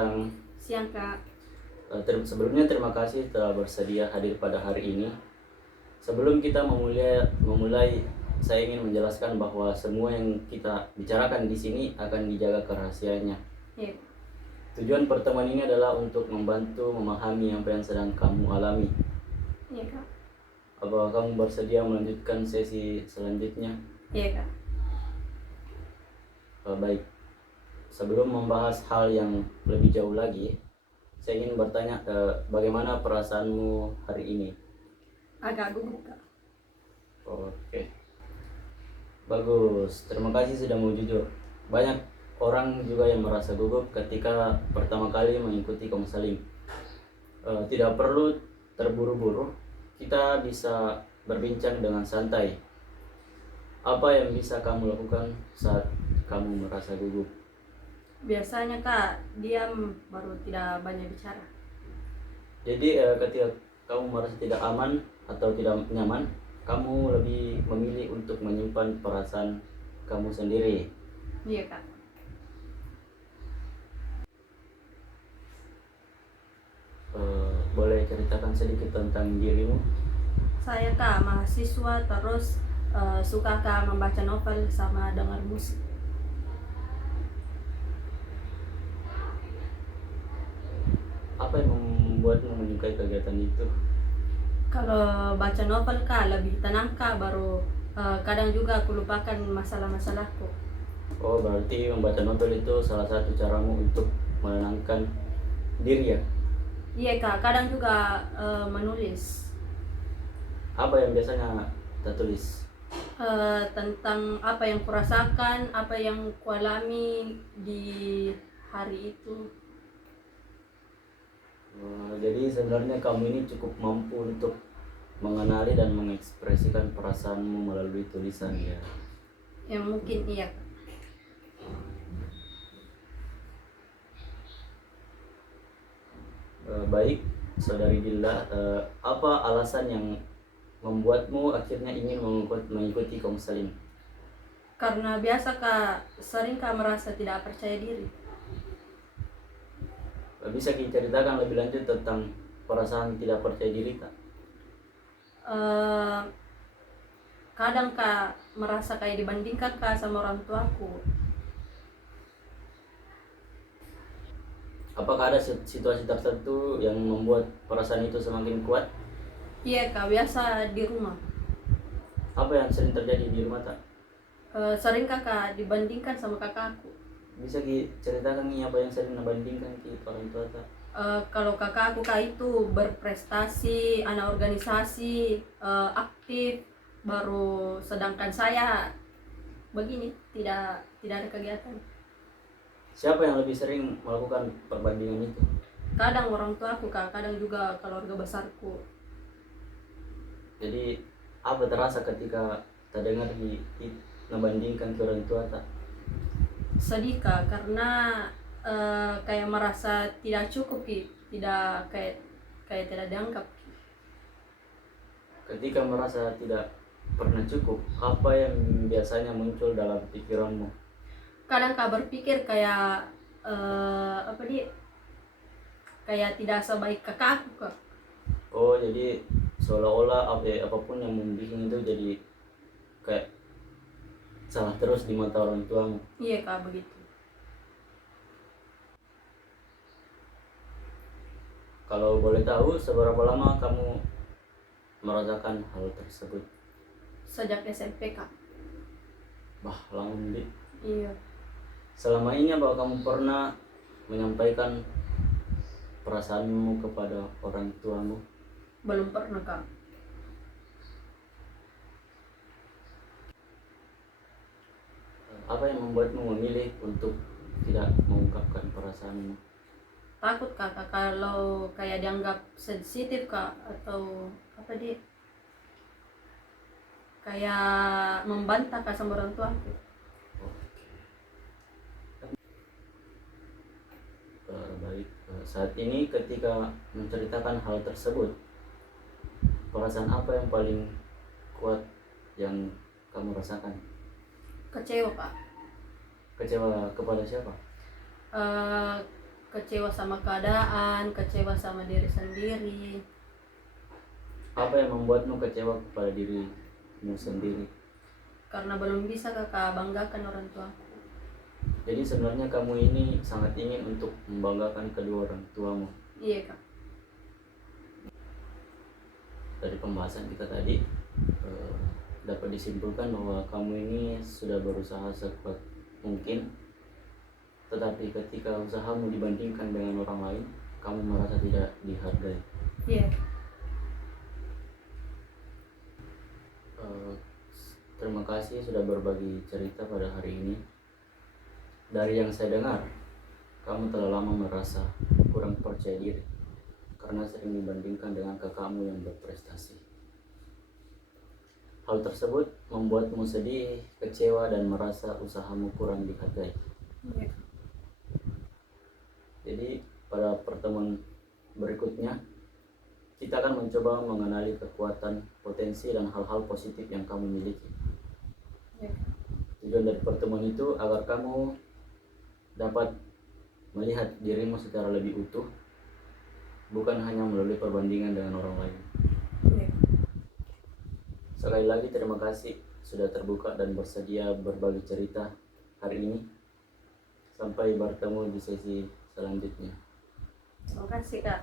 siang. Siang Kak. Sebelumnya terima kasih telah bersedia hadir pada hari ini. Sebelum kita memulai, saya ingin menjelaskan bahwa semua yang kita bicarakan di sini akan dijaga kerahasiaannya. Iya. Tujuan pertemuan ini adalah untuk membantu memahami apa yang sedang kamu alami. Iya Kak. Apakah kamu bersedia melanjutkan sesi selanjutnya? Iya Kak. Baik. Sebelum membahas hal yang lebih jauh lagi, saya ingin bertanya, bagaimana perasaanmu hari ini? Agak gugup Kak. Oke, bagus. Terima kasih sudah mau jujur. Banyak orang juga yang merasa gugup ketika pertama kali mengikuti konseling. Tidak perlu terburu-buru. Kita bisa berbincang dengan santai. Apa yang bisa kamu lakukan saat kamu merasa gugup? Biasanya Kak diam, baru tidak banyak bicara. Jadi ketika kamu merasa tidak aman atau tidak nyaman, kamu lebih memilih untuk menyimpan perasaan kamu sendiri. Iya Kak. Boleh ceritakan sedikit tentang dirimu? Saya Kak mahasiswa, terus suka Kak membaca novel sama dengar musik. Apa yang membuatmu menyukai kegiatan itu? Kalau baca novel Kak lebih tenang Kak, baru kadang juga aku lupakan masalah-masalahku. Oh, berarti membaca novel itu salah satu caramu untuk menenangkan diri ya? Iya Kak, kadang juga menulis Apa yang biasanya tertulis? tentang apa yang kurasakan, apa yang kualami di hari itu. Jadi sebenarnya kamu ini cukup mampu untuk mengenali dan mengekspresikan perasaanmu melalui tulisan ya? Yang mungkin iya Kak. Baik, Saudari Dilla, apa alasan yang membuatmu akhirnya ingin mengikuti konseling? Karena biasa Kak, sering Kak merasa tidak percaya diri. Bisa diceritakan lebih lanjut tentang perasaan tidak percaya diri tak? Eh, Kadang Kak merasa kayak dibandingkan Kak sama orang tuaku. Apakah ada situasi tertentu yang membuat perasaan itu semakin kuat? Iya Kak, biasa di rumah. Apa yang sering terjadi di rumah tak? Sering Kak dibandingkan sama kakakku. Bisa diceritakan nih apa yang sering membandingkan ke orang tua tak? Kalau kakakku Kak itu berprestasi, anak organisasi, aktif, baru sedangkan saya begini, tidak ada kegiatan. Siapa yang lebih sering melakukan perbandingan itu? Kadang orang tuaku Kak, kadang juga keluarga besarku. Jadi apa terasa ketika terdengar membandingkan ke orang tua tak? Sedih Kak, karena kayak merasa tidak cukup Ki, tidak kayak tidak dianggap. Ketika merasa tidak pernah cukup, apa yang biasanya muncul dalam pikiranmu? Kadang Kak berpikir kayak apa dia, kayak tidak sebaik kakakku Kak. Oh, jadi seolah-olah apapun yang membuat itu jadi kayak salah terus di mata orang tuamu. Iya Kak, begitu. Kalau boleh tahu, seberapa lama kamu merasakan hal tersebut? Sejak SMP Kak. Bah, lama nih. Iya. Selama ini apakah kamu pernah menyampaikan perasaanmu kepada orang tuamu? Belum pernah Kak. Apa yang membuatmu memilih untuk tidak mengungkapkan perasaanmu? Takut Kak, kalau kayak dianggap sensitif Kak, atau apa dia, kayak membantah Kak sama orang tuaku. Baik, saat ini ketika menceritakan hal tersebut, perasaan apa yang paling kuat yang kamu rasakan? Kecewa Kak. Kecewa kepada siapa? Eh, kecewa sama keadaan, kecewa sama diri sendiri. Apa yang membuatmu kecewa kepada dirimu sendiri? Karena belum bisa kakak banggakan orang tua. Jadi sebenarnya kamu ini sangat ingin untuk membanggakan kedua orang tuamu. Iya kak. Dari pembahasan kita tadi dapat disimpulkan bahwa kamu ini sudah berusaha sekuat mungkin, tetapi ketika usahamu dibandingkan dengan orang lain, kamu merasa tidak dihargai. Iya. Terima kasih sudah berbagi cerita pada hari ini. Dari yang saya dengar, kamu telah lama merasa kurang percaya diri karena sering dibandingkan dengan kakakmu yang berprestasi. Hal tersebut membuatmu sedih, kecewa, dan merasa usahamu kurang dihargai. Iya. Jadi pada pertemuan berikutnya kita akan mencoba mengenali kekuatan, potensi, dan hal-hal positif yang kamu miliki. Iya. Tujuan dari pertemuan itu agar kamu dapat melihat dirimu secara lebih utuh, bukan hanya melalui perbandingan dengan orang lain. Iya. Sekali lagi terima kasih sudah terbuka dan bersedia berbagi cerita hari ini. Sampai bertemu di sesi selanjutnya. Terima kasih kak.